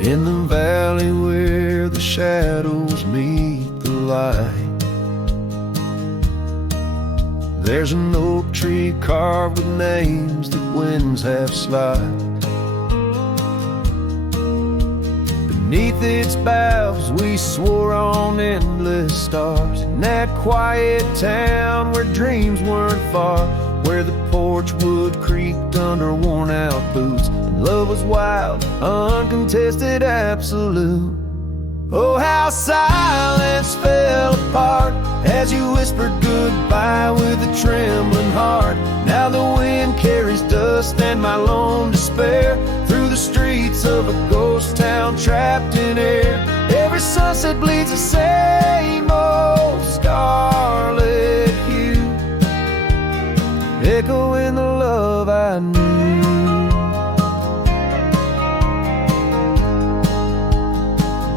In the valley where the shadows meet the light, there's an oak tree carved with names that winds have slide. Beneath its boughs we swore on endless stars. In that quiet town where dreams weren't far, where the porch wood creaked under worn out boots, and love was wild, uncontested, absolute. Oh, how silence fell apart as you whispered goodbye with a trembling heart. Now the wind carries dust and my lone despair through the streets of a ghost town trapped in air. Every sunset bleeds the same old scarlet hue, echoing the love I knew.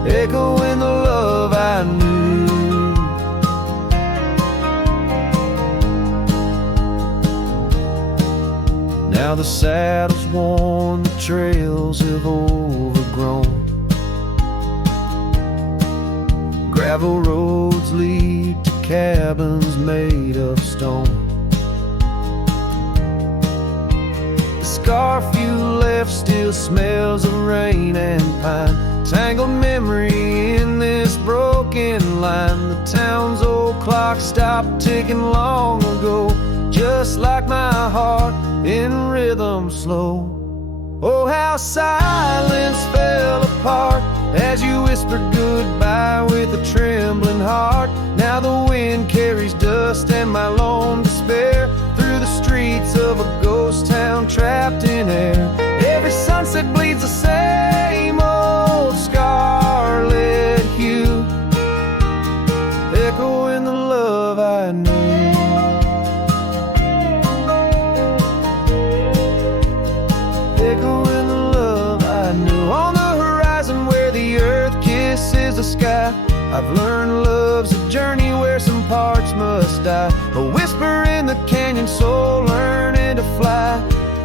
Echoing the love I knew. Now the saddle's worn, the trails have overgrown. Gravel roads lead to cabins made of stone. The scarf you left still smells of rain and pine, tangled memory in this broken line. The town's old clock stopped ticking long ago, just like my heart in rhythm slow. Oh, how silence fell apart as you whispered goodbye with a trembling heart. Now the wind carries dust and my lone despair through the streets of a ghost town trapped in air. Every sunset bleeds the same old scarlet hue, echoing the love I knew. Echoing the love I knew. On the horizon where the earth kisses the sky, I've learned love's a journey where some parts must die. A whisper in the canyon, soul learning to fly.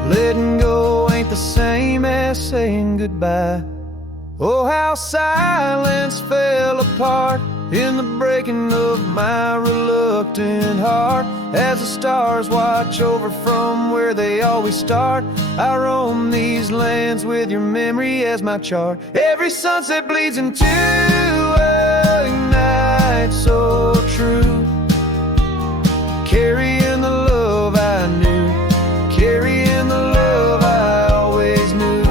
Letting go ain't the same as saying goodbye. Oh, how silence fell apart in the breaking of my reluctant heart, as the stars watch over from where they always start. I roam these lands with your memory as my chart. Every sunset bleeds into a night so true, carrying the love I knew, carrying the love I always knew.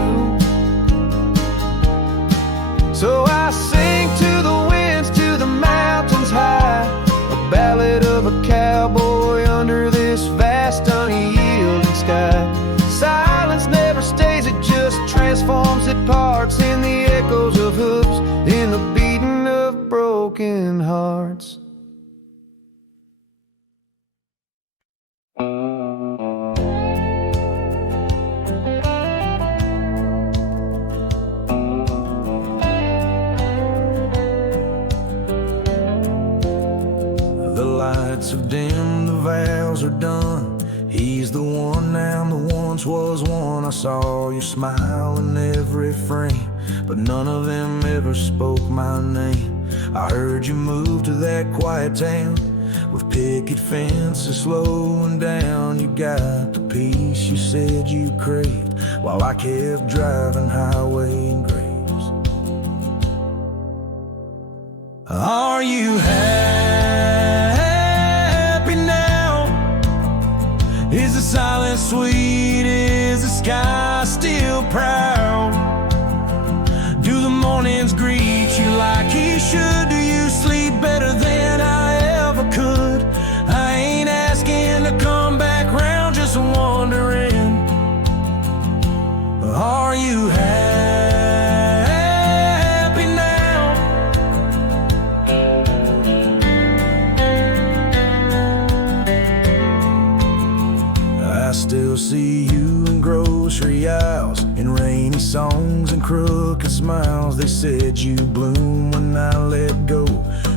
So I sing to the winds, to the mountains high, a ballad of a cowboy under this vast unyielding sky. Silence never stays, it just transforms, it parts in the echoes of hooves, in the beating of broken hearts. The lights have dimmed, the vows are done. He's the one now, the once was one. I saw your smile in every frame, but none of them ever spoke my name. I heard you move to that quiet town with picket fences slowing down. You got the peace you said you craved, while I kept driving highway graves. Are you happy now? Is the silence sweet? Is the sky still proud? Do the mornings greet you like he should? Do you sleep better than I ever could? I ain't asking to come back round, just wondering, are you happy now? I still see you in grocery aisles, in rainy songs and crooked smiles. They said you bloom when I let go,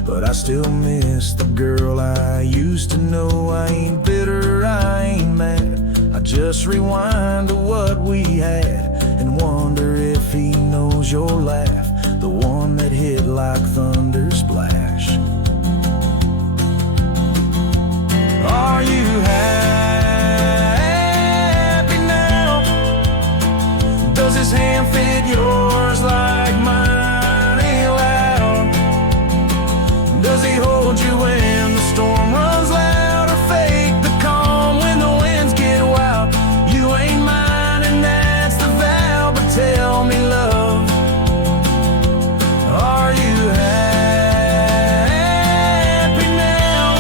but I still miss the girl I used to know. I ain't bitter, I ain't mad, I just rewind to what we had and wonder if he knows was your laugh, the one that hit like thunder splash. Are you happy now? Does his hand fit yours like mine ain't loud? Does he hold you when the storm runs loud, or fake the calm when the winds get wild? You ain't mine and that's the vow, but tell me, love, are you happy now?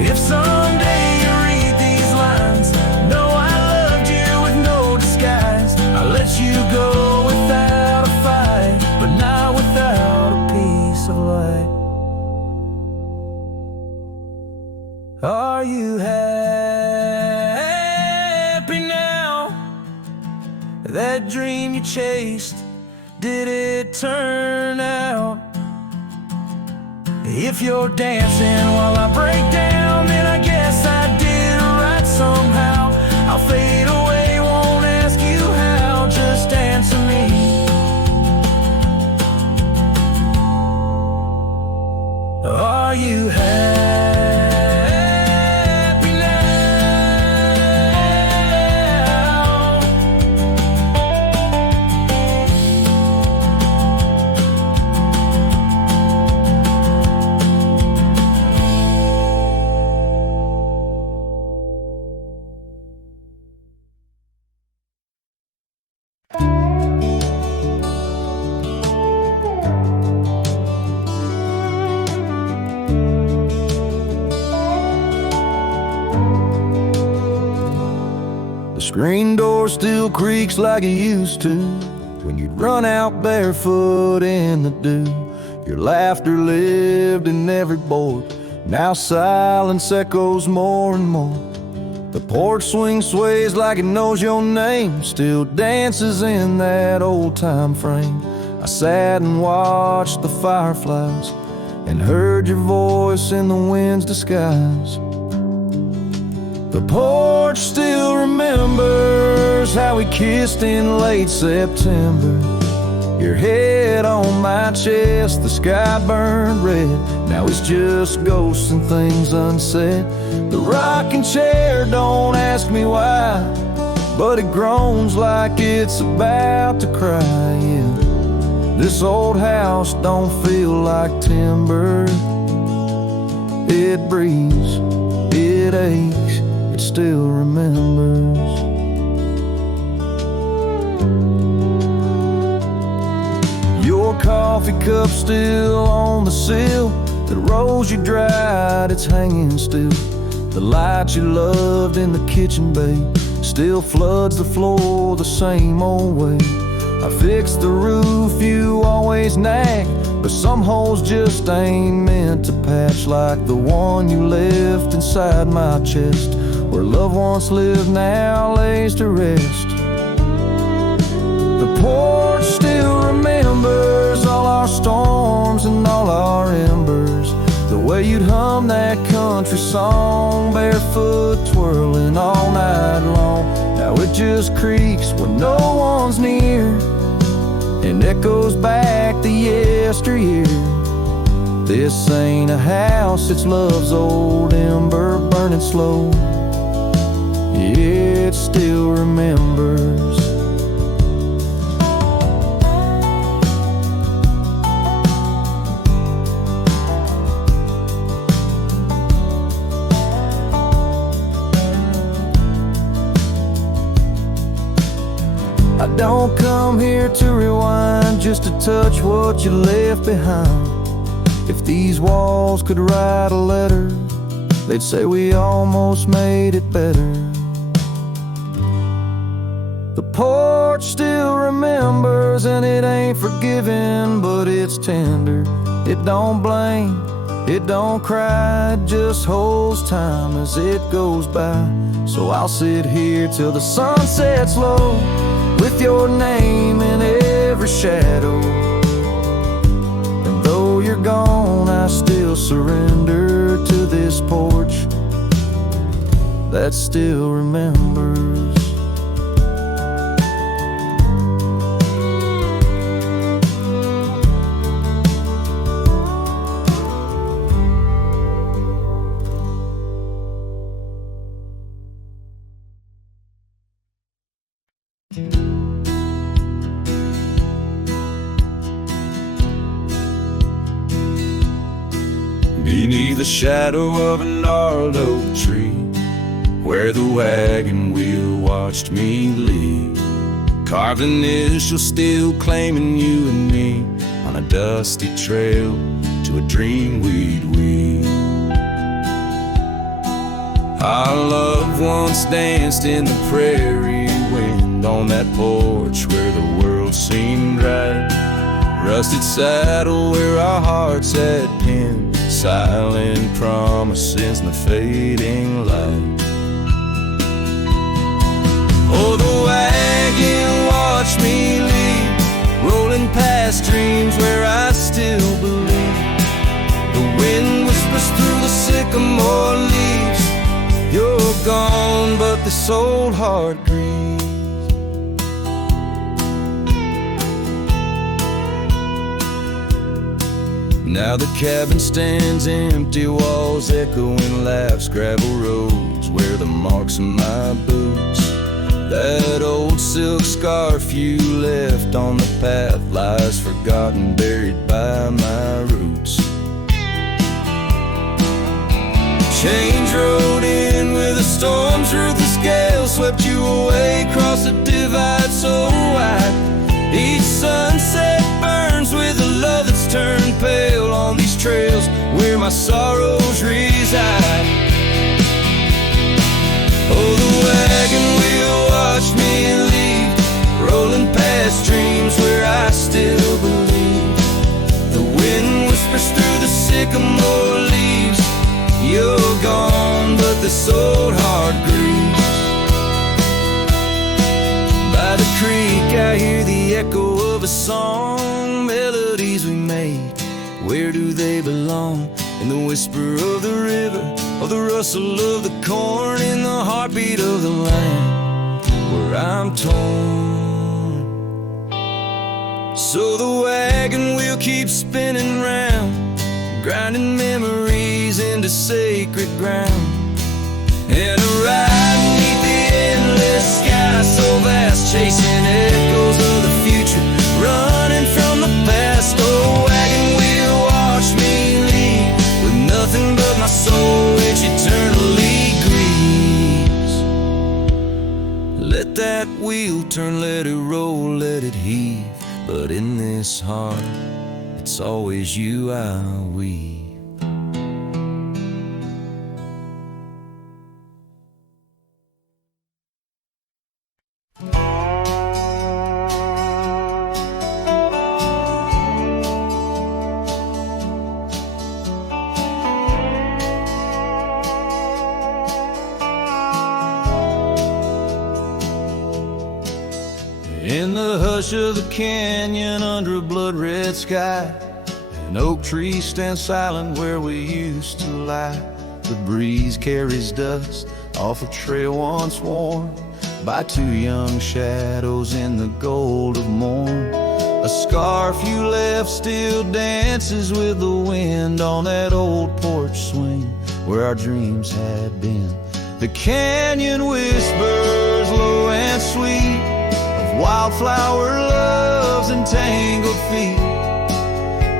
If someday you read these lines, know I loved you with no disguise. I let you go without a fight, but not without a piece of light. Are you happy now? That dream you chased, did it turn out? If you're dancing while I break down, then I guess I did right somehow. I'll fade away, won't ask you how, just answer me. Are you happy now? The screen door still creaks like it used to when you'd run out barefoot in the dew. Your laughter lived in every board. Now silence echoes more and more. The porch swing sways like it knows your name, still dances in that old-time frame. I sat and watched the fireflies and heard your voice in the wind's disguise. The porch still remembers how we kissed in late September. Your head on my chest, the sky burned red. Now it's just ghosts and things unsaid. The rocking chair, don't ask me why, but it groans like it's about to cry. Yeah. This old house don't feel like timber. It breathes, it aches, it still remembers. Your coffee cup still on the sill. The rose you dried, it's hanging still. The light you loved in the kitchen bay still floods the floor the same old way. I fixed the roof you always nag, but some holes just ain't meant to patch, like the one you left inside my chest, where love once lived now lays to rest. The porch still remembers all our storms and all our embers, the way you'd hum that country song, barefoot twirling all night long. Now it just creaks when no one's near and echoes back the yesteryear. This ain't a house, it's love's old ember burning slow. It still remembers. I don't come here to rewind, just to touch what you left behind. If these walls could write a letter, they'd say we almost made it better. The porch still remembers, and it ain't forgiving, but it's tender. It don't blame, it don't cry, it just holds time as it goes by. So I'll sit here till the sun sets low, with your name in every shadow. And though you're gone, I still surrender to this porch that still remembers. Beneath the shadow of a gnarled oak tree, where the wagon wheel watched me leave, carved initials still claiming you and me, on a dusty trail to a dream we'd weave. Our loved ones danced in the prairie wind on that porch where the world seemed right. Rusted saddle where our hearts had pinned silent promises in the fading light. Oh, the wagon watched me leave, rolling past dreams where I still believe. The wind whispers through the sycamore leaves, you're gone, but this old heart grieves. Now the cabin stands empty, walls echoing laughs, gravel roads where the marks of my boots. That old silk scarf you left on the path lies forgotten, buried by my roots. Change rode in with a storm's ruthless gale, swept you away across a divide so wide. Each sunset burns with a love that's turned pale on these trails where my sorrows reside. Oh, the wagon wheel watched me leave, rolling past dreams where I still believe. The wind whispers through the sycamore leaves, you're gone, but this old heart grieves. By the creek I hear the echo of a song, melodies we made, where do they belong? In the whisper of the river, or the rustle of the corn, in the heartbeat of the land where I'm torn. So the wagon wheel keeps spinning round, grinding memories into sacred ground. And a ride beneath the endless sky so vast, chasing echoes of the future, running from the past. Oh, wagon wheel watch me leave, with nothing but my soul which eternally grieves. Let that wheel turn, let it roll, let it heave, but in this heart it's always you I weave. In the hush of the canyon under a blood-red sky, an oak tree stands silent where we used to lie. The breeze carries dust off a trail once worn by two young shadows in the gold of morn. A scarf you left still dances with the wind on that old porch swing where our dreams had been. The canyon whispers low and sweet, wildflower loves and tangled feet.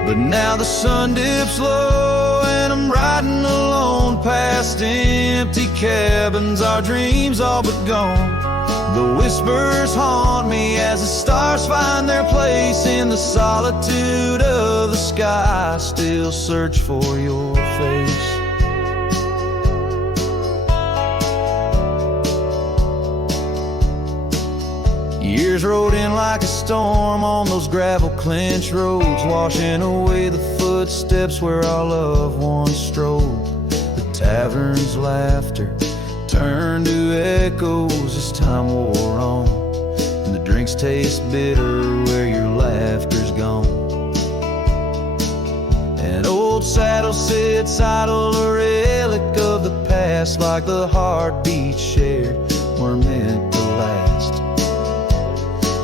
But now the sun dips low and I'm riding alone past empty cabins, our dreams all but gone. The whispers haunt me as the stars find their place in the solitude of the sky. I still search for your face. Years rode in like a storm on those gravel clenched roads, washing away the footsteps where our loved ones strode. The tavern's laughter turned to echoes as time wore on, and the drinks taste bitter where your laughter's gone. And saddle sits idle, a relic of the past, like the heartbeat shared were meant to last.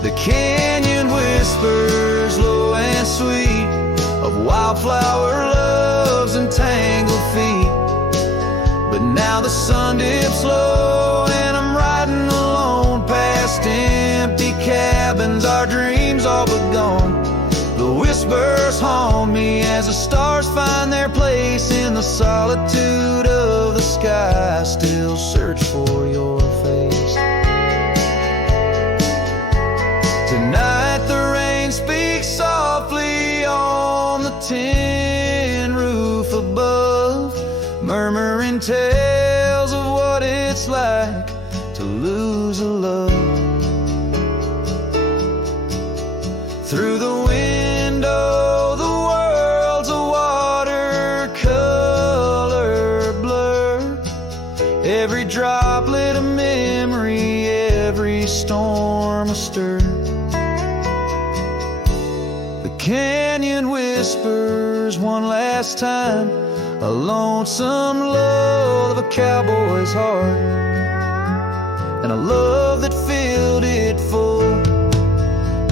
The canyon whispers low and sweet of wildflower loves and tangled feet. But now the sun dips low and I'm riding alone past empty cabins, our dreams all but gone. The whispers haunt me as the stars find their place in the solitude of the sky. I still search for your face. Tonight the rain speaks softly on the tin roof above, murmuring tales of what it's like to lose a love. Through the window, the world's a watercolor blur. Every droplet a memory, every storm a stir. The canyon whispers one last time, a lonesome love of a cowboy's heart, and a love that filled it full.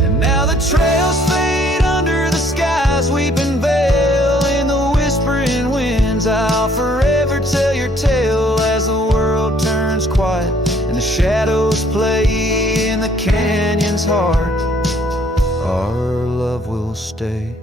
And now the trails fade under the sky's weeping veil. In the whispering winds I'll forever tell your tale as the world turns quiet and the shadows play in the canyon's heart. Our love will stay.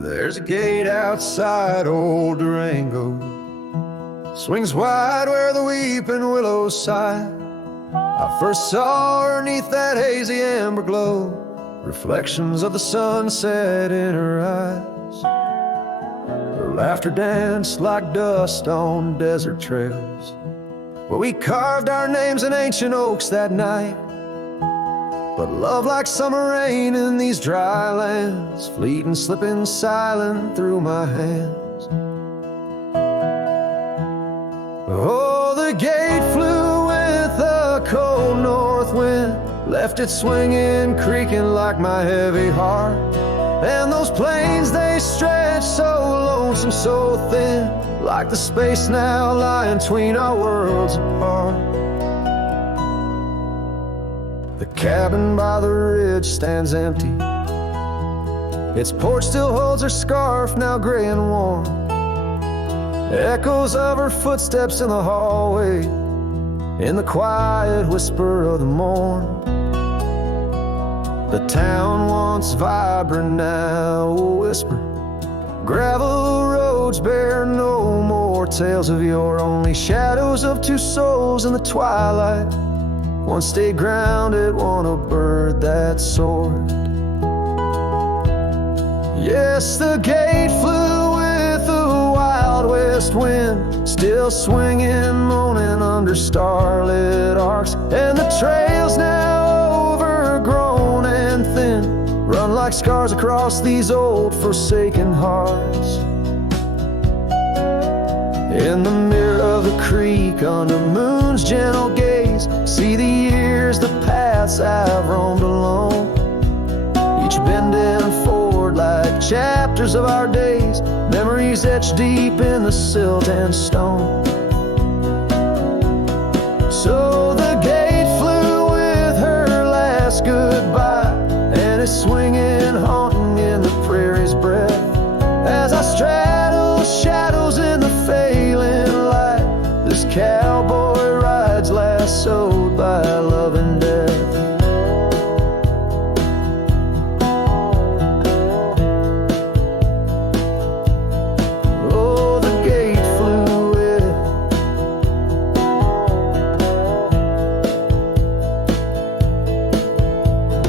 There's a gate outside old Durango, swings wide where the weeping willows sigh. I first saw her neath that hazy amber glow, reflections of the sunset in her eyes. Her laughter danced like dust on desert trails, where we carved our names in ancient oaks that night. But love like summer rain in these dry lands, fleeting, slipping silent through my hands. Oh, the gate flew with a cold north wind, left it swinging, creaking like my heavy heart. And those plains, they stretch so lonesome, so thin, like the space now lying between our worlds apart. The cabin by the ridge stands empty, its porch still holds her scarf, now gray and warm. Echoes of her footsteps in the hallway, in the quiet whisper of the morn. The town once vibrant, now a whisper. Gravel roads bear no more tales of yore, only shadows of two souls in the twilight. One stayed grounded, one a bird that soared. Yes, the gate flew with the wild west wind, still swinging, moaning under starlit arcs. And the trails now overgrown and thin, run like scars across these old forsaken hearts. In the mirror of the creek, under moon's gentle gaze, see the years, the paths I've roamed alone, each bending forward like chapters of our days, memories etched deep in the silt and stone. So the gate flew with her last goodbye, and it's swinging, haunting in the prairie's breath, as I straddle shadows in the failing light. This cowboy rides lassoed by love and death. Oh, the gate flew with it.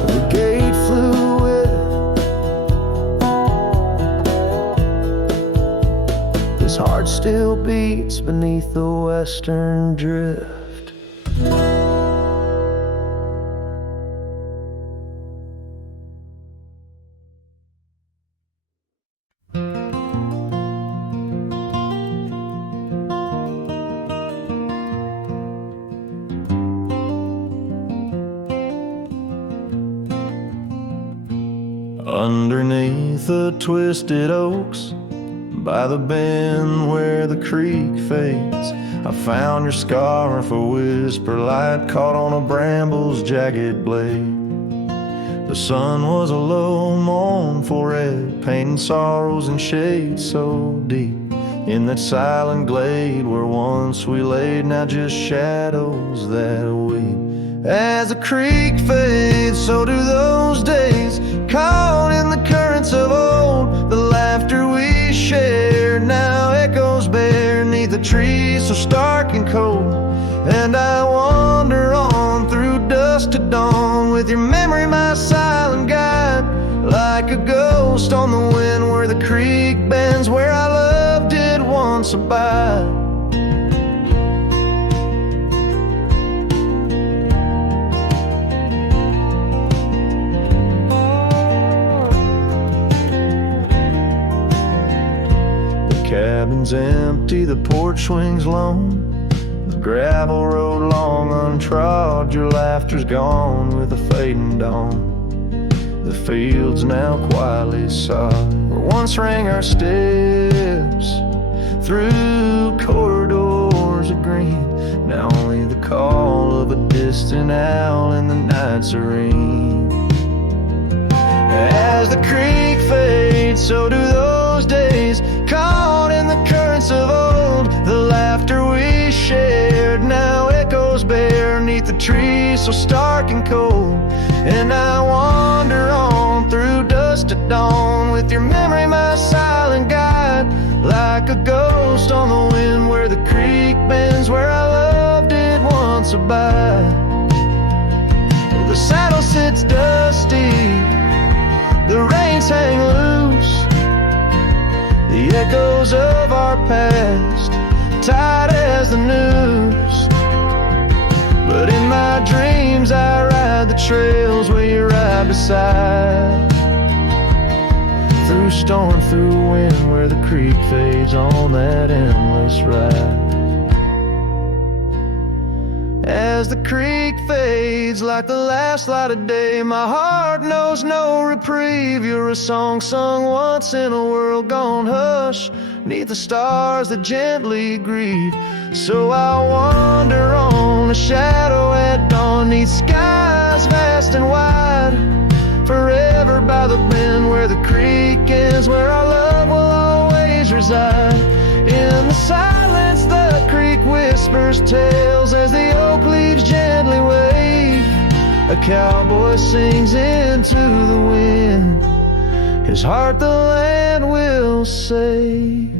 The gate flew with it. heart still beats beneath the western drift. Underneath the twisted oaks, by the bend where the creek fades, I found your scarf, a whisper light caught on a bramble's jagged blade. The sun was a low mournful red, painting sorrows in shades so deep. In that silent glade where once we laid, now just shadows that weep. As the creek fades, so do those days, caught in the currents of old. The laughter we shared now echoes beneath the trees so stark and cold. And I wander on through dusk to dawn, with your memory my silent guide, like a ghost on the wind where the creek bends, where our love did once abide. Cabin's empty, the porch swings lone, the gravel road long untrod. Your laughter's gone with the fading dawn. The fields now quietly sod, where once rang our steps through corridors of green. Now only the call of a distant owl in the night serene. As the creek fades, so do those days, caught in the currents of old. The laughter we shared now echoes beneath the trees so stark and cold. And I wander on through dusk to dawn, with your memory my silent guide, like a ghost on the wind where the creek bends, where our love did once abide. The saddle sits dusty, the reins hang loose, the echoes of our past, tight as the news. But in my dreams I ride the trails where you ride beside, through storm, through wind, where the creek fades on that endless ride. As the creek fades like the last light of day, my heart knows no reprieve. You're a song sung once in a world gone hush, neath the stars that gently grieve. So I wander on, a shadow at dawn, neath skies vast and wide, forever by the bend where the creek ends, where our love will always reside. In the silence the creek whispers tales as the oak leaves gently wave. A cowboy sings into the wind, his heart the land will save.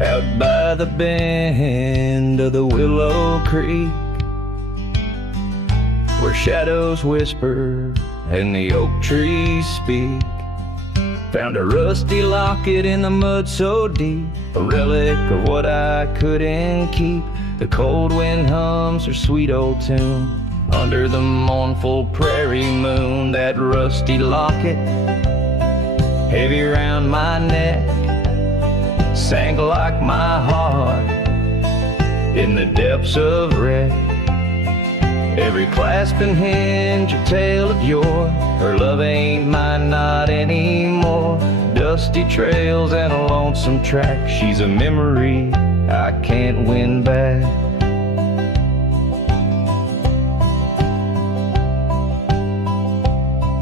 Out by the bend of the Willow Creek, where shadows whisper and the oak trees speak, found a rusty locket in the mud so deep, a relic of what I couldn't keep. The cold wind hums her sweet old tune under the mournful prairie moon. That rusty locket, heavy round my neck, sank like my heart in the depths of wreck. Every clasp and hinge a tale of yore, her love ain't mine, not anymore. Dusty trails and a lonesome track, she's a memory I can't win back.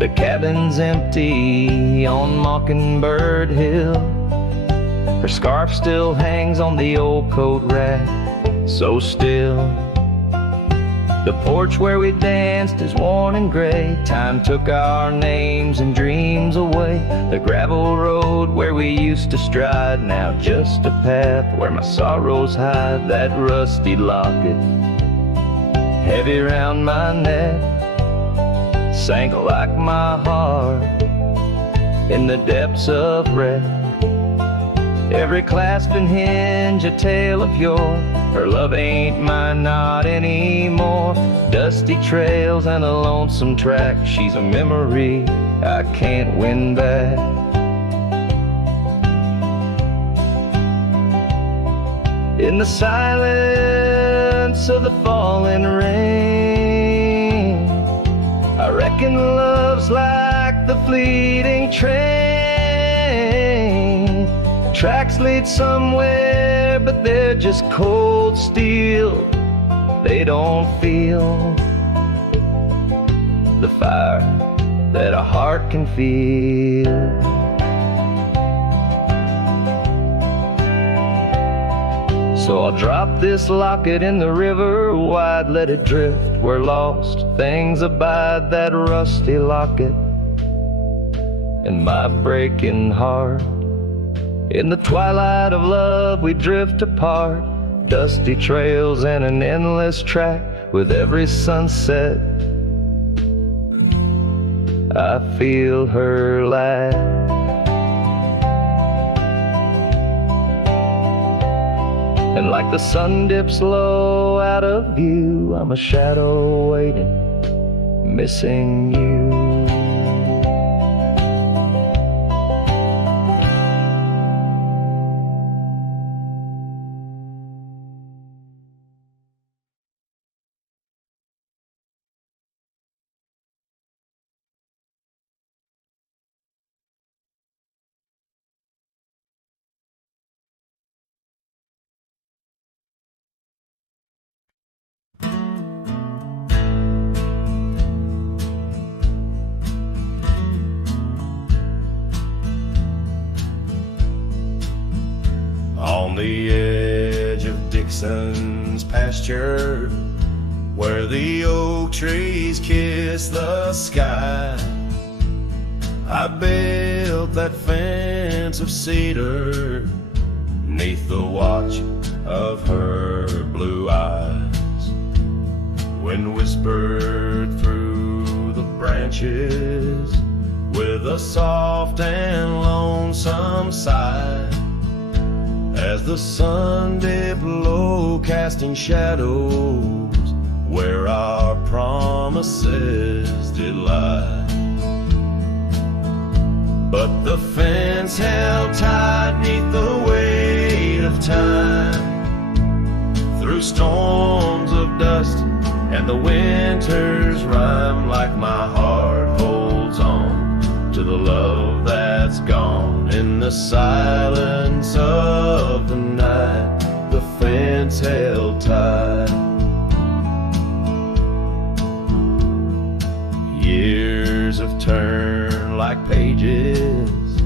The cabin's empty on Mockingbird Hill, her scarf still hangs on the old coat rack. so still. The porch where we danced is worn and gray. Time took our names and dreams away. The gravel road where we used to stride, now just a path where my sorrows hide. That rusty locket, heavy round my neck, sank like my heart in the depths of wreck. Every clasp and hinge a tale of yore. Her love ain't mine, not anymore. Dusty trails and a lonesome track. She's a memory I can't win back. In the silence of the falling rain, I reckon love's like the fleeting train. Tracks lead somewhere, but they're just cold steel. They don't feel the fire that a heart can feel. So I'll drop this locket in the river wide, let it drift where lost things abide. That rusty locket and my breaking heart. In the twilight of love we drift apart. Dusty trails and an endless track. With every sunset I feel her laugh. And like the sun dips low out of view, I'm a shadow waiting, missing you. On the edge of Dixon's pasture, where the oak trees kiss the sky, I built that fence of cedar 'neath the watch of her blue eyes. Wind whispered through the branches with a soft and lonesome sigh, as the sun dipped low, casting shadows where our promises did lie. But the fence held tight 'neath the weight of time, through storms of dust and the winter's rhyme. Like my heart holds on to the love that's gone. In the silence of the night, the fence held tight. Years have turned like pages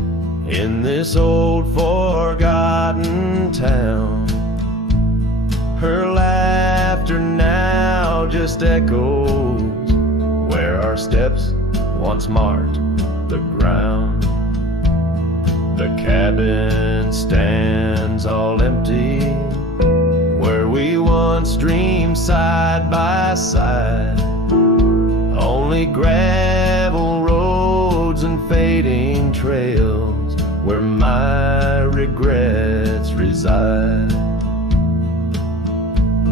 in this old forgotten town. Her laughter now just echoes where our steps once marked the ground. The cabin stands all empty where we once dreamed side by side. Only gravel roads and fading trails where my regrets reside.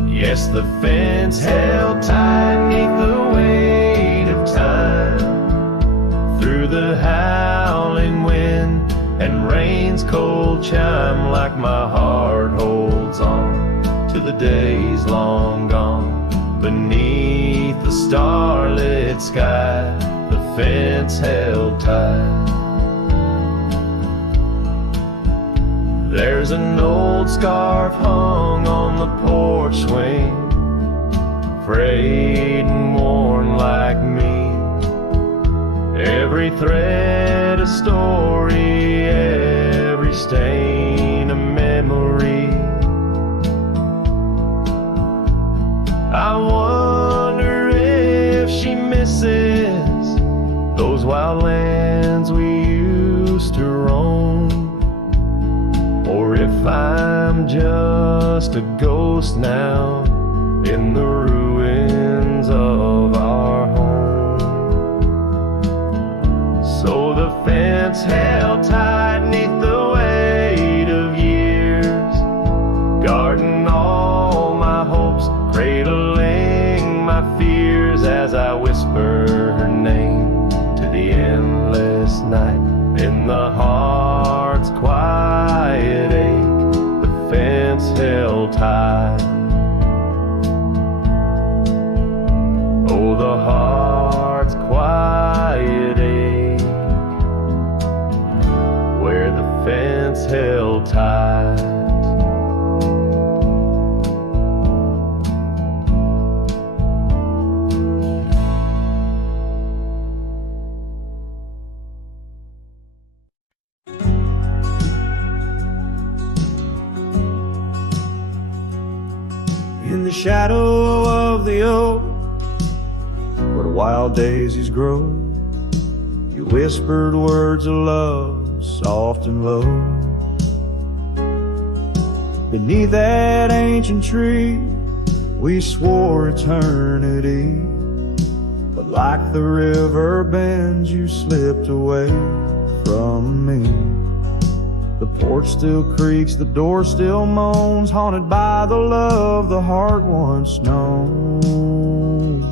Yes, the fence held tight 'neath the weight of time, through the howling wind and rain's cold chime. Like my heart holds on to the days long gone. Beneath the starlit sky, the fence held tight. There's an old scarf hung on the porch swing, frayed and worn like me. Every thread a story, every stain a memory. just a ghost now in the ruins of our home. So the fence held tight 'neath the weight of years, guarding all my hopes, cradling my fears as I whisper her name to the endless night. In the heart's quiet ache, the fence held tight. Oh, the heart's quiet ache, where the fence held tight. In the shadow of the oak, where wild daisies grow, you whispered words of love, soft and low. Beneath that ancient tree, we swore eternity, but like the river bends, you slipped away from me. The porch still creaks, the door still moans, haunted by the love the heart once known.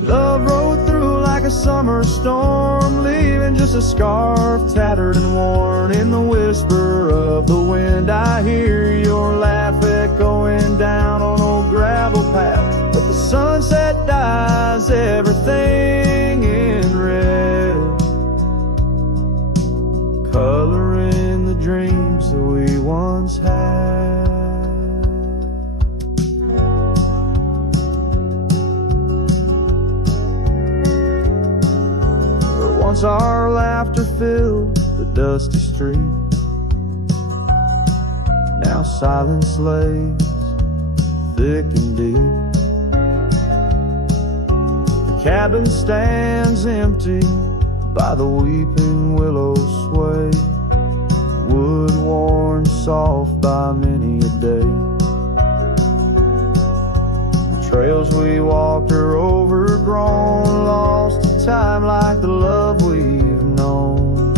Love rode through like a summer storm, leaving just a scarf tattered and worn. In the whisper of the wind, I hear your laugh echoing down on old gravel path. But the sunset dyes everything in red, coloring the dreams that we once had. Where once our laughter filled the dusty street, now silence lays thick and deep. The cabin stands empty by the weeping willow sway, wood worn soft by many a day. The trails we walked are overgrown, lost to time like the love we've known.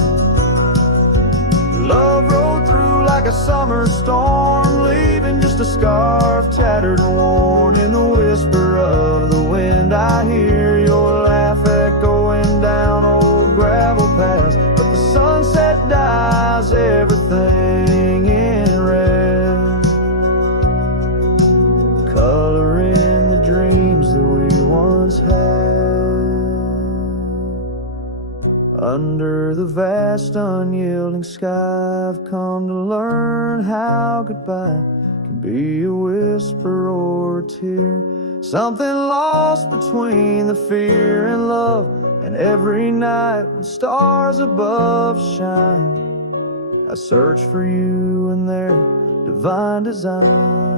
Love rode through like a summer storm, leaving just a scarf tattered and worn. In the whisper of the wind, I hear your laugh echoing down old gravel paths. But the sunset dyes everything in red, coloring the dreams that we once had. Under the vast unyielding sky, I've come to learn how goodbye can be a whisper or a tear, something lost between the fear and love. And every night when stars above shine, I search for you in their divine design.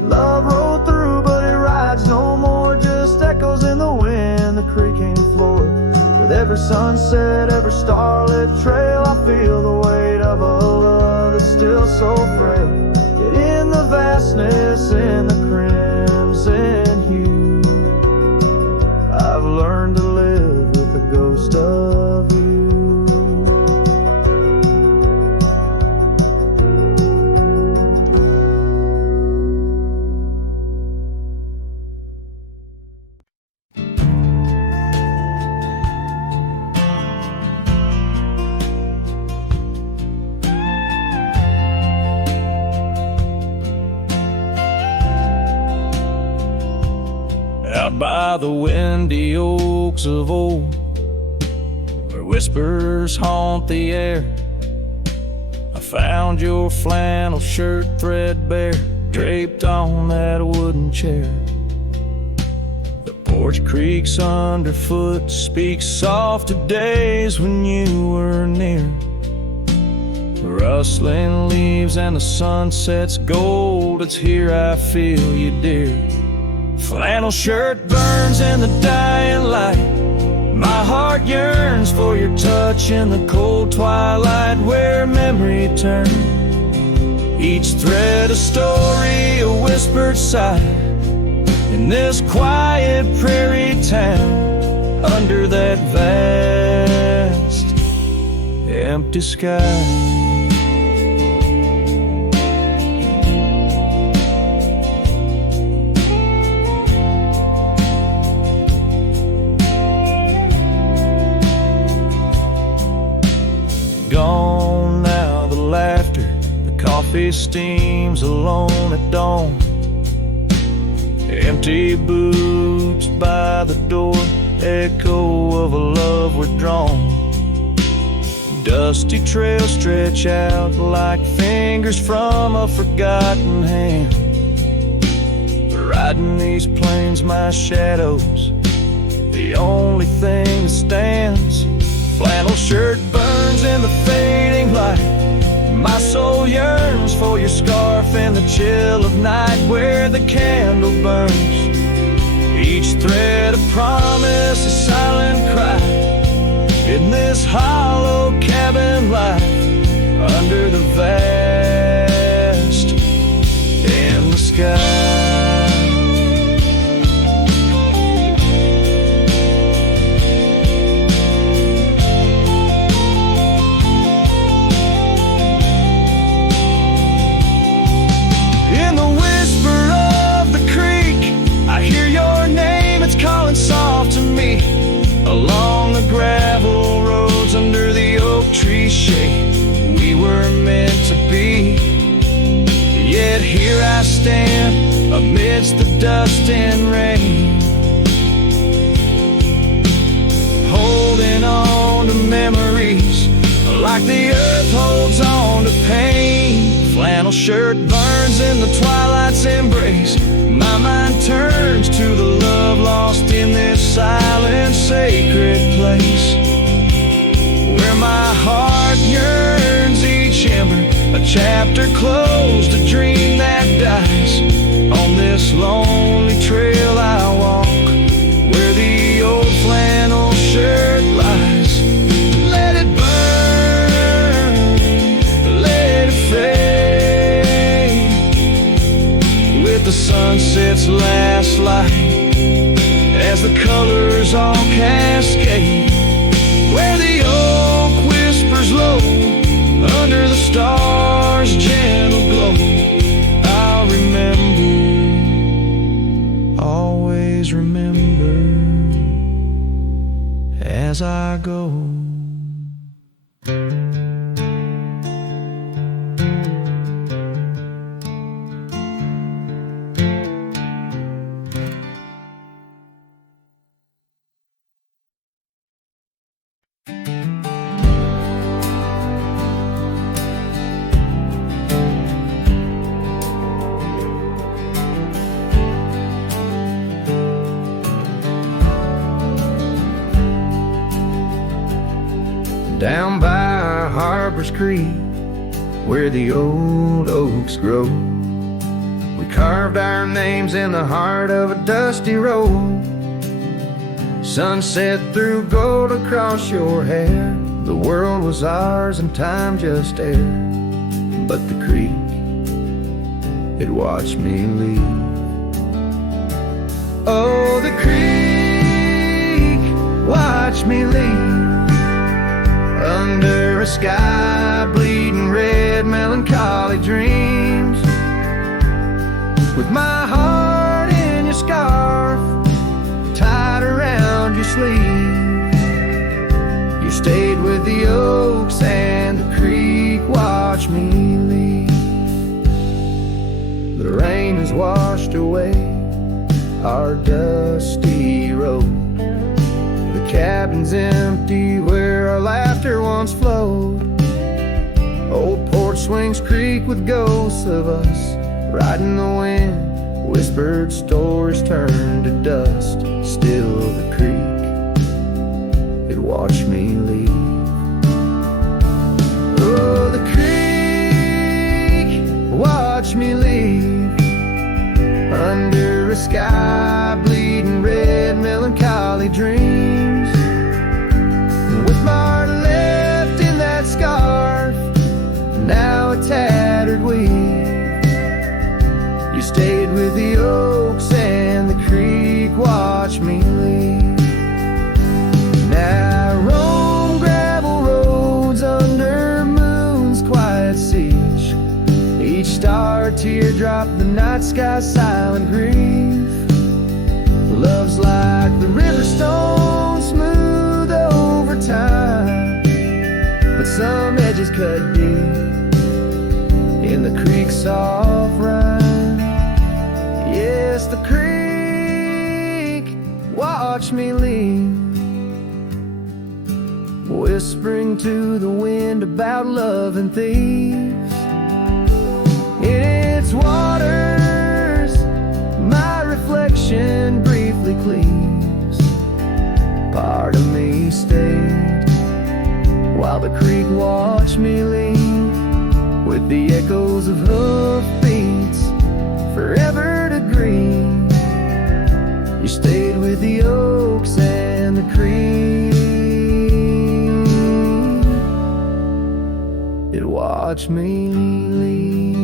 Love rolled through, but it rides no more, just echoes in the wind, the creaking floor. With every sunset, every starlit trail, I feel the weight of a love that's still so frail. Yet in the vastness, in the crimson hue, I've learned to live with the ghost of you. Out by the windy oaks of old, where whispers haunt the air, I found your flannel shirt threadbare, draped on that wooden chair. The porch creaks underfoot, speaks soft of days when you were near. The rustling leaves and the sunset's gold, it's here I feel you, dear. Flannel shirt burns in the dying light, my heart yearns for your touch in the cold twilight where memory turns. Each thread a story, a whispered sigh, in this quiet prairie town, under that vast, empty sky. Gone now the laughter, the coffee steams alone at dawn. Empty boots by the door, echo of a love withdrawn. Dusty trails stretch out like fingers from a forgotten hand. Riding these plains, my shadows, the only thing that stands. Flannel shirt burns in the fading light. My soul yearns for your scarf in the chill of night where the candle burns. Each thread a promise, a silent cry, in this hollow cabin life, under the vast, in the sky. Soft to me along the gravel roads under the oak tree shade. We were meant to be, yet here I stand amidst the dust and rain, holding on to memories like the earth holds on to pain. Flannel shirt burns in the twilight's embrace. My mind turns to the love lost in this silent, sacred place, where my heart yearns each ember, a chapter closed, a dream that dies. On this lonely trail I walk, where the old flannel shirt lies. Let it burn, let it fade, with the sunset's last light, as the colors all cascade, where the oak whispers low under the stars' gentle glow. I'll remember, always remember, as I go. Down by Harbor's Creek, where the old oaks grow, we carved our names in the heart of a dusty road. Sunset threw gold across your hair. The world was ours and time just air. But the creek, it watched me leave. Oh, the creek watched me leave, under a sky bleeding red, melancholy dreams. With my heart in your scarf, tied around your sleeve, you stayed with the oaks and the creek watched me leave. The rain has washed away our dusty road. The cabin's empty where our laughter once flowed. Old porch swings creak with ghosts of us, riding the wind. Whispered stories turn to dust. Still the creek, it watched me leave. Oh, the creek watched me leave, under a sky bleeding red, melancholy dreams. night sky silent grief. Love's like the river stone, smooth over time, but some edges cut deep in the creek's soft rhyme. Yes, the creek watched me leave, whispering to the wind about love and thieves. In its waters, my reflection briefly cleaves. Part of me stayed while the creek watched me leave, with the echoes of hoofbeats forever to grieve. You stayed with the oaks and the creek. It watched me leave.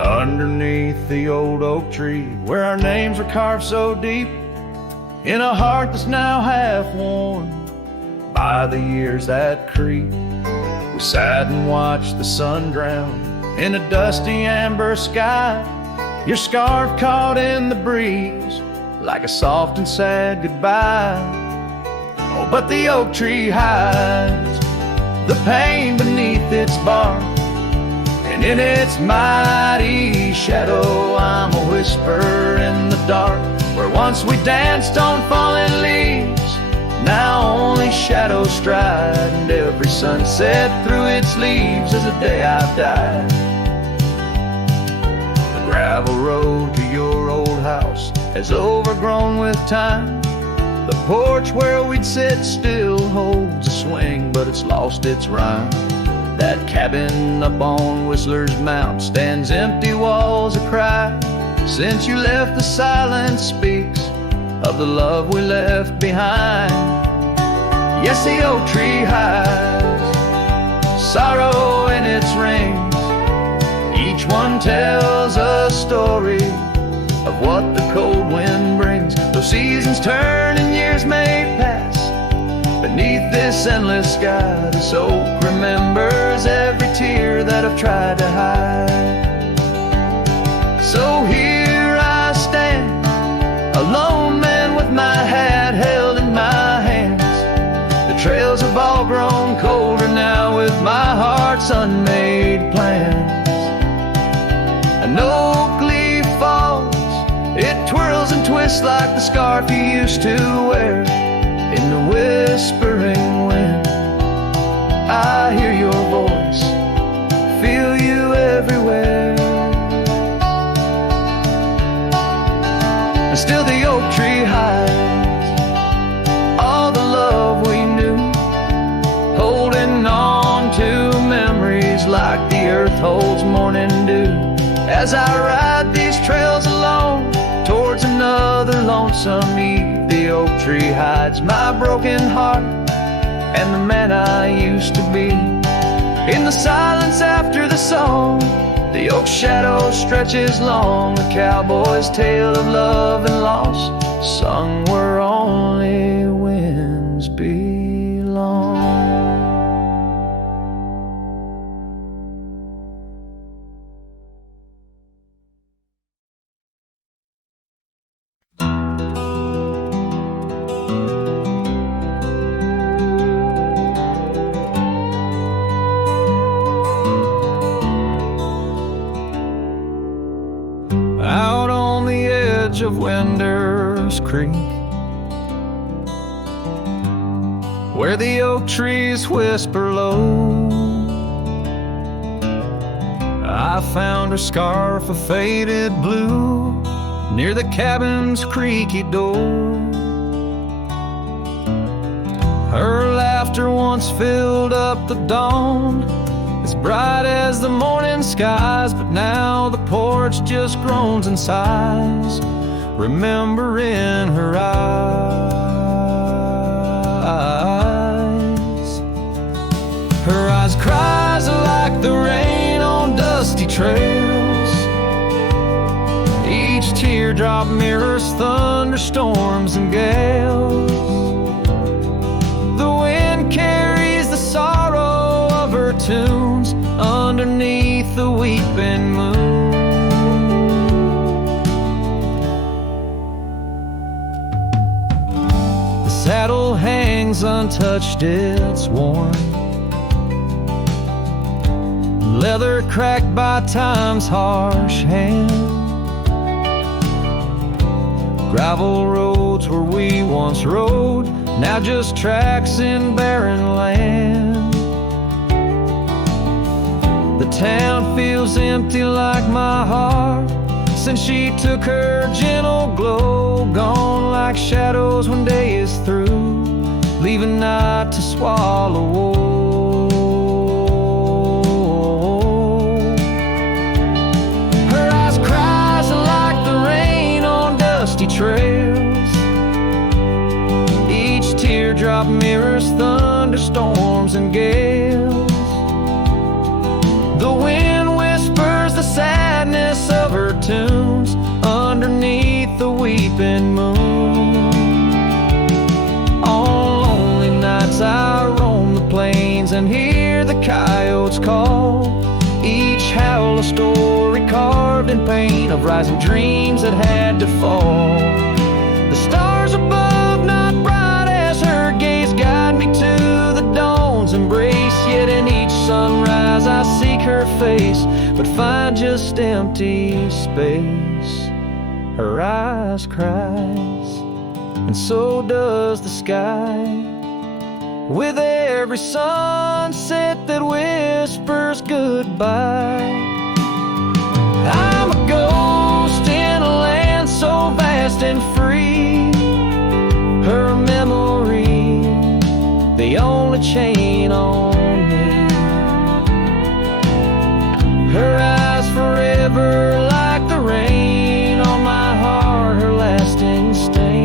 Underneath the old oak tree, where our names were carved so deep, in a heart that's now half worn by the years that creep, we sat and watched the sun drown in a dusty amber sky. Your scarf caught in the breeze like a soft and sad goodbye. Oh, but the oak tree hides the pain beneath its bark, and in its mighty shadow I'm a whisper in the dark. Where once we danced on falling leaves, now only shadows stride, and every sunset through its leaves is a day I've died. The gravel road to your old house has overgrown with time. The porch where we'd sit still holds a swing, but it's lost its rhyme. That cabin up on Whistler's Mount stands empty, walls a cry. Since you left, the silence speaks of the love we left behind. Yes, the oak tree hides sorrow in its rings. Each one tells a story of what the cold wind brings. Though seasons turn and years may pass, beneath this endless sky, this oak remembers every tear that I've tried to hide. So here I stand, a lone man with my hat held in my hands. The trails have all grown colder now with my heart's unmade plans. An oak leaf falls, it twirls and twists like the scarf you used to wear. In the whispering wind, I hear your voice, feel you everywhere. And still the oak tree hides all the love we knew, holding on to memories like the earth holds morning dew. As I ride these trails alone towards another lonesome eve, the oak tree hides my broken heart and the man I used to be. In the silence after the song, the oak shadow stretches long, a cowboy's tale of love and loss, sung where only winds belong. Of Winder's Creek, where the oak trees whisper low, I found her scarf of faded blue near the cabin's creaky door. Her laughter once filled up the dawn, as bright as the morning skies, but now the porch just groans and sighs remembering her eyes. Her eyes cries like the rain on dusty trails. Each teardrop mirrors thunderstorms and gales. The wind carries the sorrow of her tunes underneath the weeping moon. The saddle hangs untouched, it's worn, leather cracked by time's harsh hand. Gravel roads where we once rode, now just tracks in barren land. The town feels empty like my heart since she took her gentle glow. Gone like shadows when day is through, leaving night to swallow whole. Her eyes cries like the rain on dusty trails. Each teardrop mirrors thunderstorms and gales. The wind whispers the sadness of her tunes underneath the weeping moon. On lonely nights I roam the plains and hear the coyotes call. Each howl a story carved in pain of rising dreams that had to fall. The stars above not bright as her gaze guide me to the dawn's embrace. Yet in each sunrise I seek her face, but find just empty space. Her eyes cries, and so does the sky, with every sunset that whispers goodbye. I'm a ghost in a land so vast and free. Her memory, the only chain on me. Her eyes forever like the rain on my heart, her lasting stain.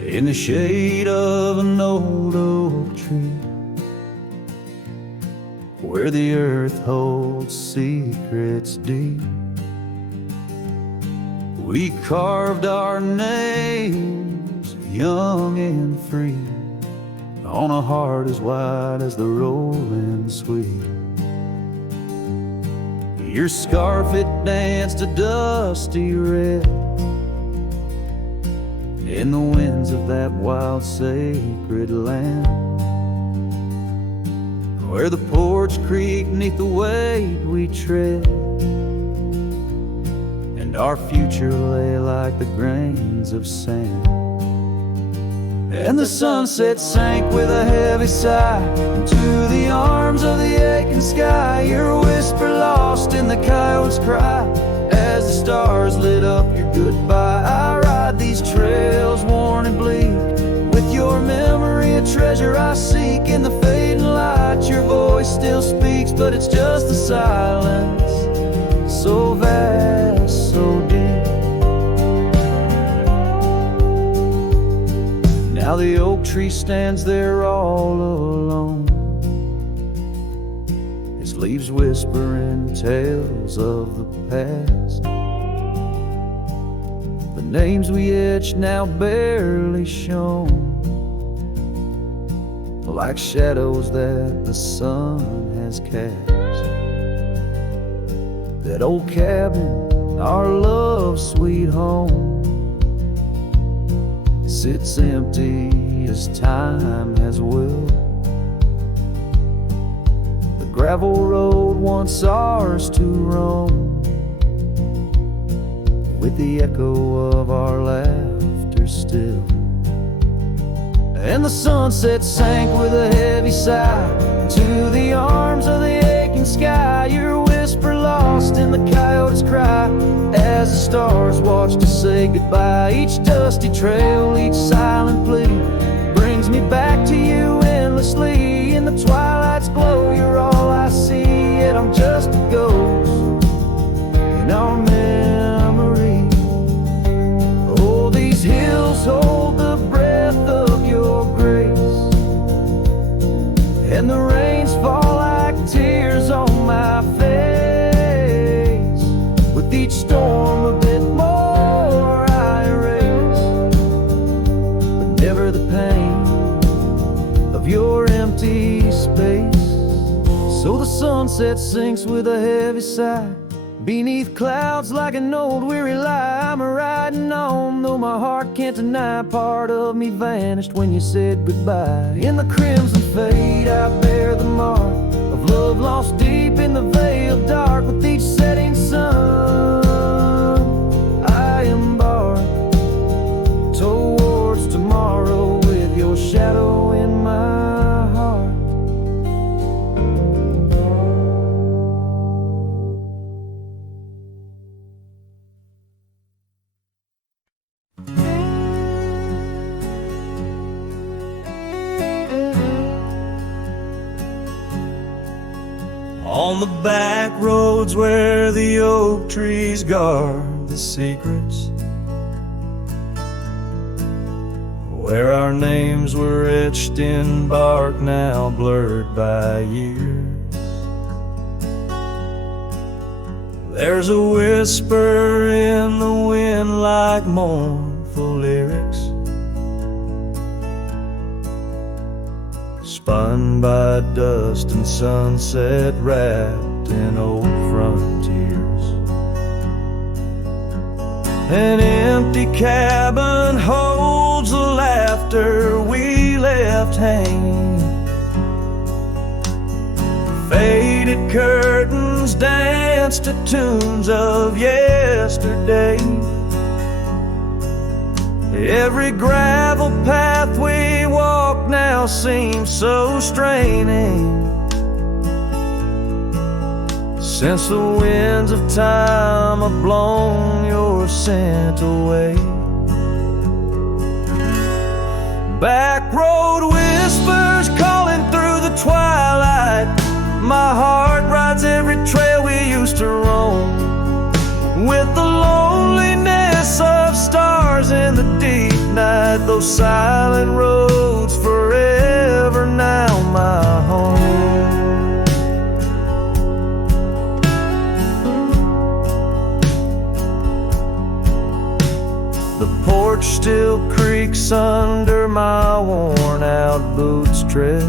In the shade of an old oak tree, where the earth holds secrets deep, we carved our names young and free on a heart as wide as the rolling sweet. Your scarf, it danced a dusty red in the winds of that wild sacred land, where the porch creaked neath the weight we tread, and our future lay like the grains of sand. And the sunset sank with a heavy sigh into the arms of the aching sky. Your whisper lost in the coyote's cry as the stars lit up your goodbye. I ride these trails worn and bleak, with your memory a treasure I seek. In the fading light your voice still speaks, but it's just the silence, so vast, so deep. Now the oak tree stands there all alone, its leaves whispering tales of the past. The names we etched now barely shown, like shadows that the sun has cast. That old cabin, our love's sweet home, sits empty as time has willed. The gravel road once ours to roam, with the echo of our laughter still. And the sunset sank with a heavy sigh to the arms of the aching sky. Your whisper lost and the coyotes cry as the stars watch to say goodbye. Each dusty trail, each silent plea brings me back to you endlessly. In the twilight's glow, you're all I see, yet I'm just a ghost in our memory. Oh, these hills hold the breath of your grace, and the rains fall like tears on my face. With each storm a bit more I erase, but never the pain of your empty space. So the sunset sinks with a heavy sigh beneath clouds like an old weary lie. I'm riding on, though my heart can't deny part of me vanished when you said goodbye. In the crimson fade I bear the mark of love lost deep in the veil dark. With each setting sun I embark towards tomorrow with your shadow in my heart. On the back roads where the oak trees guard the secrets, where our names were etched in bark now blurred by years, there's a whisper in the wind like mournful lyrics, spun by dust and sunset wrapped in old frontiers. An empty cabin holds the laughter we left hanging. Faded curtains dance to tunes of yesterday. Every gravel path we walk now seems so straining, since the winds of time have blown your scent away. Back road whispers calling through the twilight. My heart rides every trail we used to roam, with the loneliness of stars in the deep night. Those silent roads forever now my home. The porch still creaks under my worn out boots tread,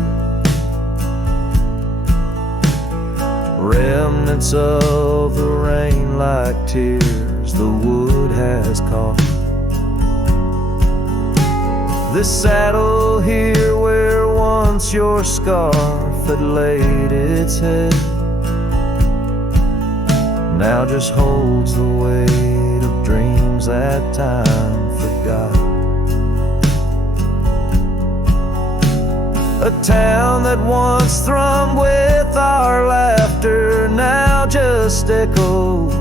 remnants of the rain like tears the wood has caught. This saddle here where once your scarf had laid its head now just holds the weight of dreams that time forgot. A town that once thrummed with our laughter now just echoes,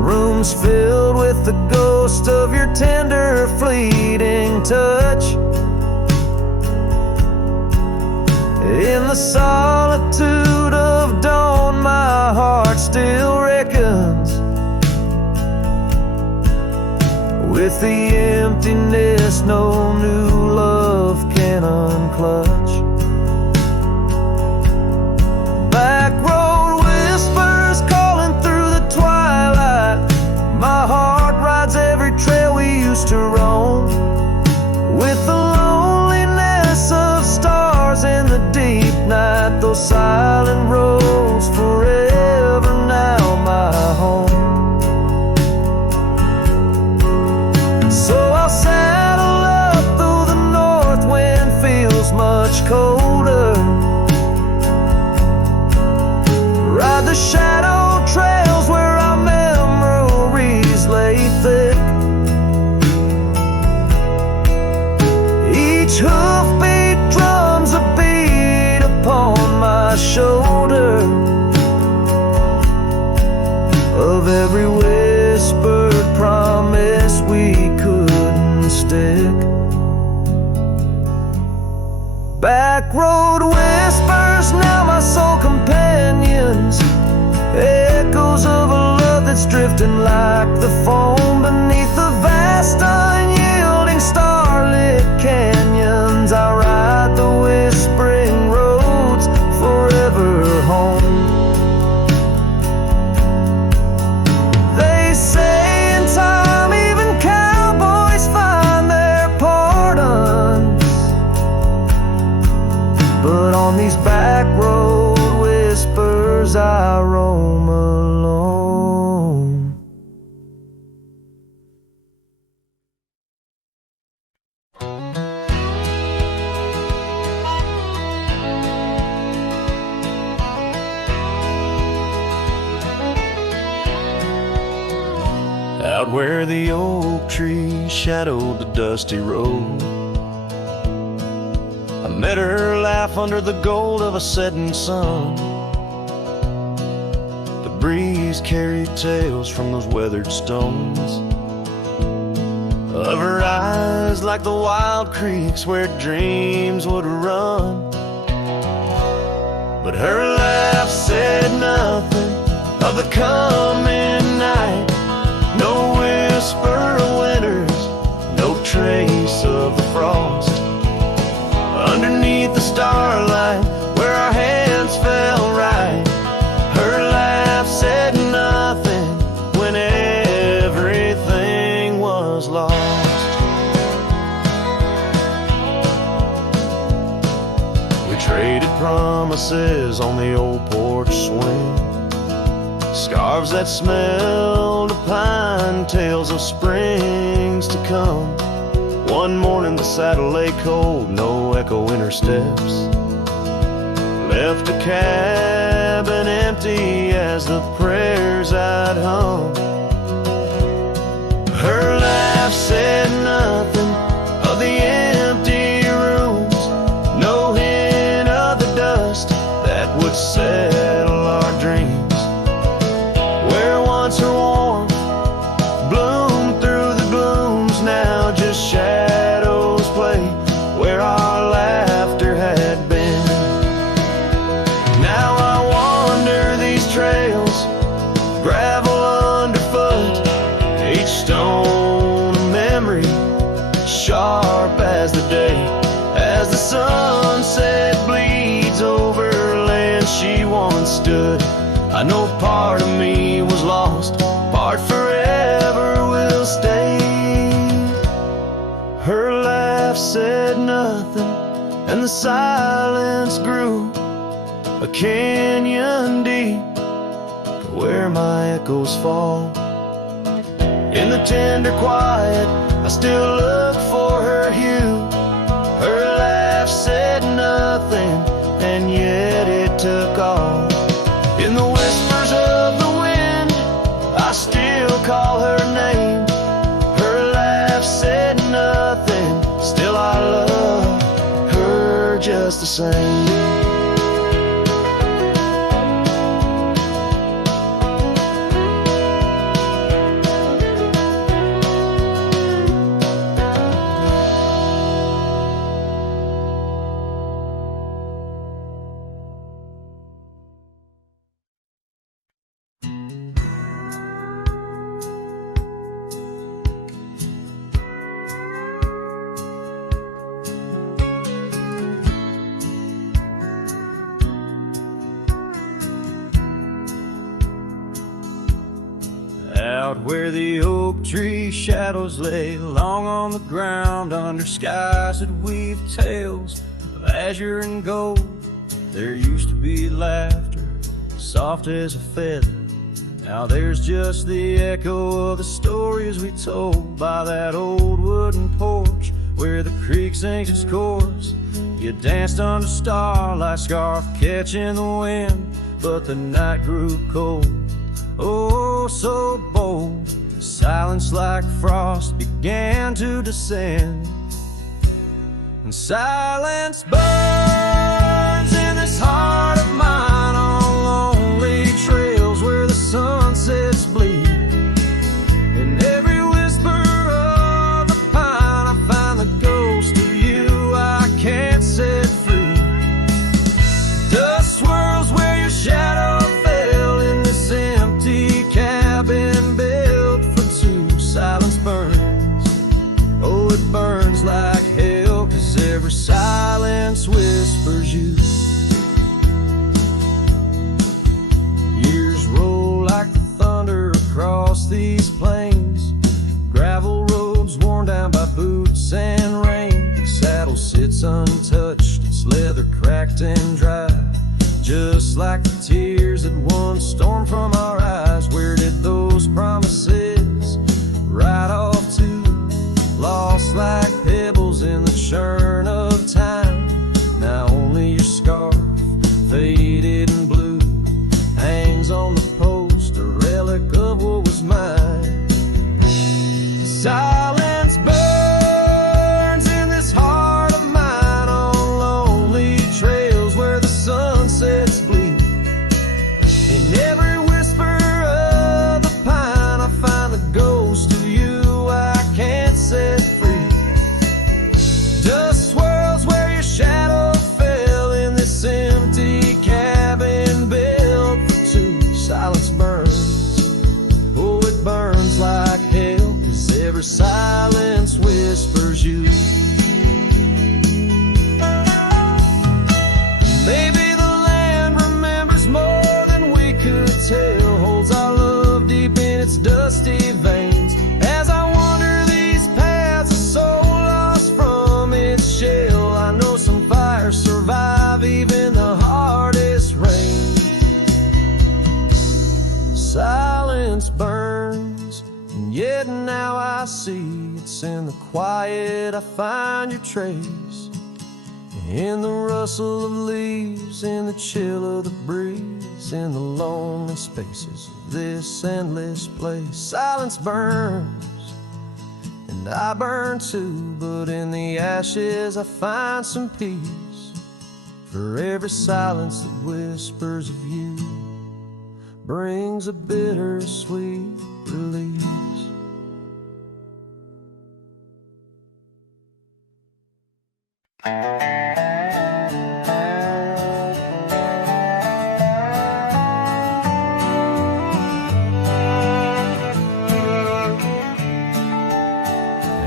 rooms filled with the ghost of your tender fleeting touch. In the solitude of dawn my heart still reckons with the emptiness no new love can unclutch. Back road whispers calling through the twilight. My heart rides every trail we used to roam, with the loneliness of stars in the deep night. Those silent roads forever now my home. So I'll saddle up though the north wind feels much colder, ride the shadow trails where our memories lay thick. Each hoofbeat drums a beat upon my shoulder, Back road whispers, now my soul companions, echoes of a love that's drifting like the foam beneath the vast unyielding starlit canyons. I ride the whispering roads forever home. They say in time even cowboys find their pardons, but on these back road whispers I roam alone. Out where the oak tree shadowed the dusty road, I met her laugh under the gold of a setting sun. The breeze carried tales from those weathered stones of her eyes, like the wild creeks where dreams would run. But her laugh said nothing of the coming night. No whisper of winters, no trace of the frost. Underneath the starlight, where our hands fell right, her laugh said nothing when everything was lost. We traded promises on the old porch swing, scarves that smelled of pine, tales of springs to come. One morning the saddle lay cold, no echo in her steps, left a cabin empty as the prayers I'd hung. Her laugh said nothing of the empty rooms, no hint of the dust that would settle our dreams. Where once her warmth bloomed through the glooms, now just shadows play where our laughter had been. Now I wander these trails, gravel underfoot, each stone a memory, sharp as the day, as the sunset bleeds over land she once stood. I know part of me was lost, part forever will stay. Her laugh said nothing, and the silence grew a canyon deep where my echoes fall. In the tender quiet, I still look for her hue. Her laugh said nothing, and yet it took all. In the whispers of the wind, I still call her name. Her laugh said nothing, still I love her just the same. Out where the oak tree shadows lay long on the ground, under skies that weave tales of azure and gold, there used to be laughter, soft as a feather. Now there's just the echo of the stories we told by that old wooden porch where the creek sings its chorus. You danced under starlight, scarf catching the wind, but the night grew cold, oh so bold. The silence like frost began to descend, and silence burns in this heart of mine on lonely trails where the sunsets bleed. In every whisper of the pine I find the ghost of you I can't set free. silence whispers you. Years roll like the thunder across these plains. Gravel roads worn down by boots and rain. The saddle sits untouched, its leather cracked and dry, just like the tears that once stormed from our eyes. Where did those promises ride off to? Lost like pebbles in the churn of time. Now only your scarf, faded and blue, hangs on the post, a relic of what was mine. Silence burns in this heart of mine, on lonely trails where the sunsets bleed. In every whisper of the pine, I find the ghost of you I can't set free. Dust swirls where your shadow fell in this empty cabin built for two. Silence burns, oh it burns like hell, 'cause every silence whispers you. Maybe the land remembers more than we could tell, holds our love deep in its dusty veins. As I wander these paths, a soul lost from its shell, I know some fires survive even the hardest rain. Silence burns, and yet now I see it's in the quiet I find your trace. In the rustle of leaves, in the chill of the breeze, in the lonely spaces of this endless place. Silence burns, and I burn too, but in the ashes I find some peace. For every silence that whispers of you brings a bittersweet release.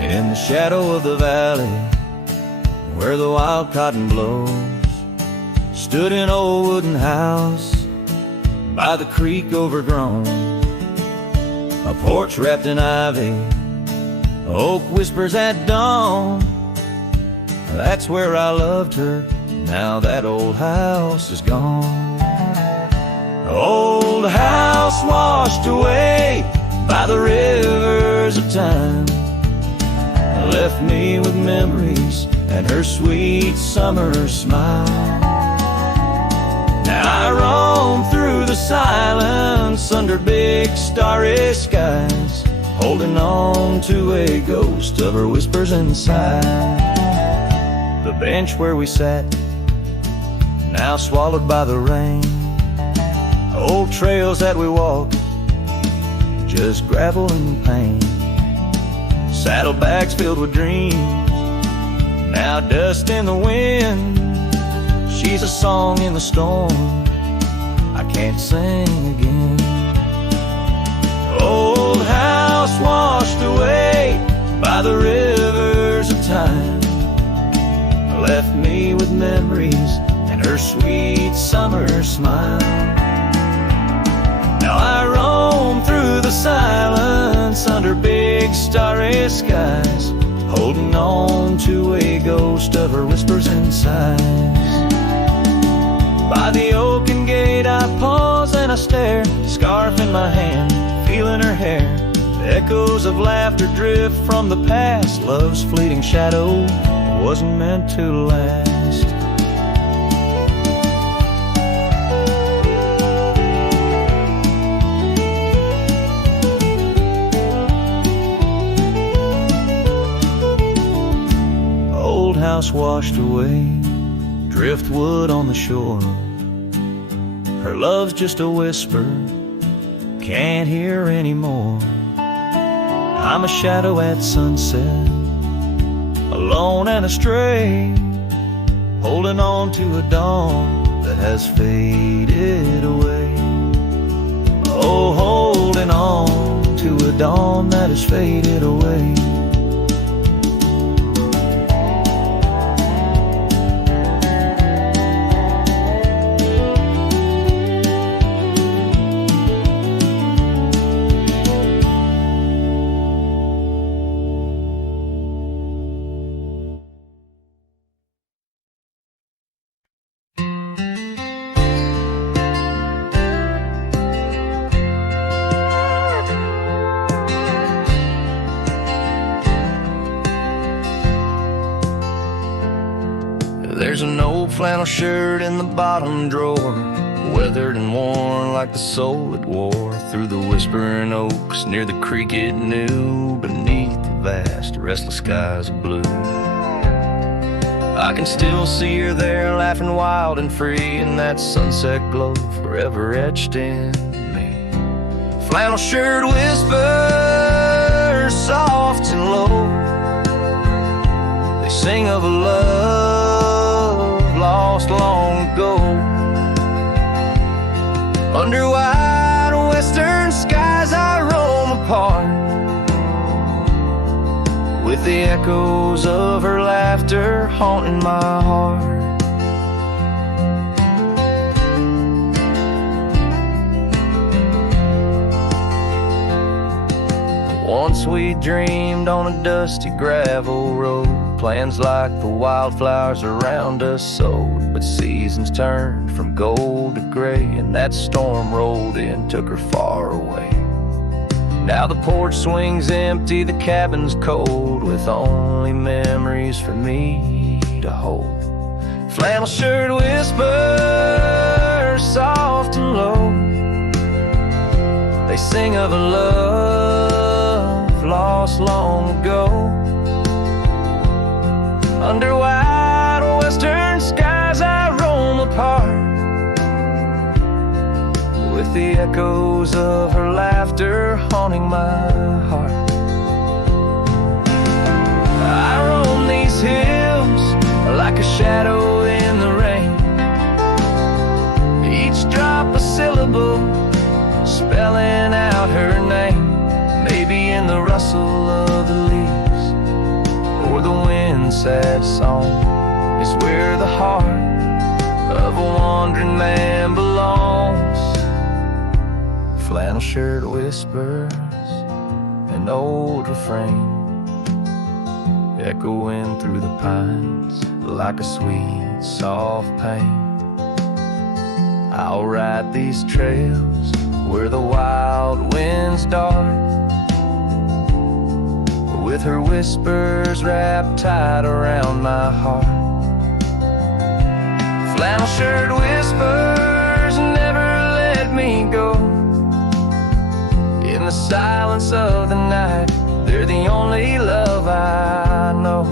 In the shadow of the valley, where the wild cotton blows, stood an old wooden house by the creek overgrown. A porch wrapped in ivy, oak whispers at dawn. That's where I loved her, now that old house is gone. Old house washed away by the rivers of time, left me with memories and her sweet summer smile. Now I roam through the silence under big starry skies, holding on to a ghost of her whispers inside. The bench where we sat, now swallowed by the rain. Old trails that we walked, just gravel and pain. Saddlebags filled with dreams, now dust in the wind. She's a song in the storm I can't sing again. Old house washed away by the rivers of time, left me with memories and her sweet summer smile. Now I roam through the silence under big starry skies, holding on to a ghost of her whispers and sighs. By the oaken gate I pause and I stare, scarf in my hand, feeling her hair. Echoes of laughter drift from the past, love's fleeting shadow wasn't meant to last. Old house washed away, driftwood on the shore. Her love's just a whisper, can't hear anymore. I'm a shadow at sunset, alone and astray, holding on to a dawn that has faded away. Oh, holding on to a dawn that has faded away. old flannel shirt in the bottom drawer, weathered and worn like the soul it wore. Through the whispering oaks near the creek it knew, beneath the vast restless skies of blue. I can still see her there, laughing wild and free, in that sunset glow forever etched in me. Flannel shirt whispers soft and low, they sing of a love lost long ago. Under wide western skies I roam apart, with the echoes of her laughter haunting my heart. Once we dreamed on a dusty gravel road, plans like the wildflowers around us sowed. But seasons turned from gold to gray, and that storm rolled in, took her far away. Now the porch swings empty, the cabin's cold, with only memories for me to hold. Flannel shirt whispers soft and low, they sing of a love lost long ago. Under wide western skies I roam apart, with the echoes of her laughter haunting my heart. I roam these hills like a shadow in the rain, each drop a syllable spelling out her name. Maybe in the rustle of the leaves or the wind's sad song is where the heart of a wandering man belongs. Flannel shirt whispers, an old refrain, echoing through the pines like a sweet, soft pain. I'll ride these trails where the wild winds dart, with her whispers wrapped tight around my heart. Flannel shirt whispers never let me go. In the silence of the night, they're the only love I know.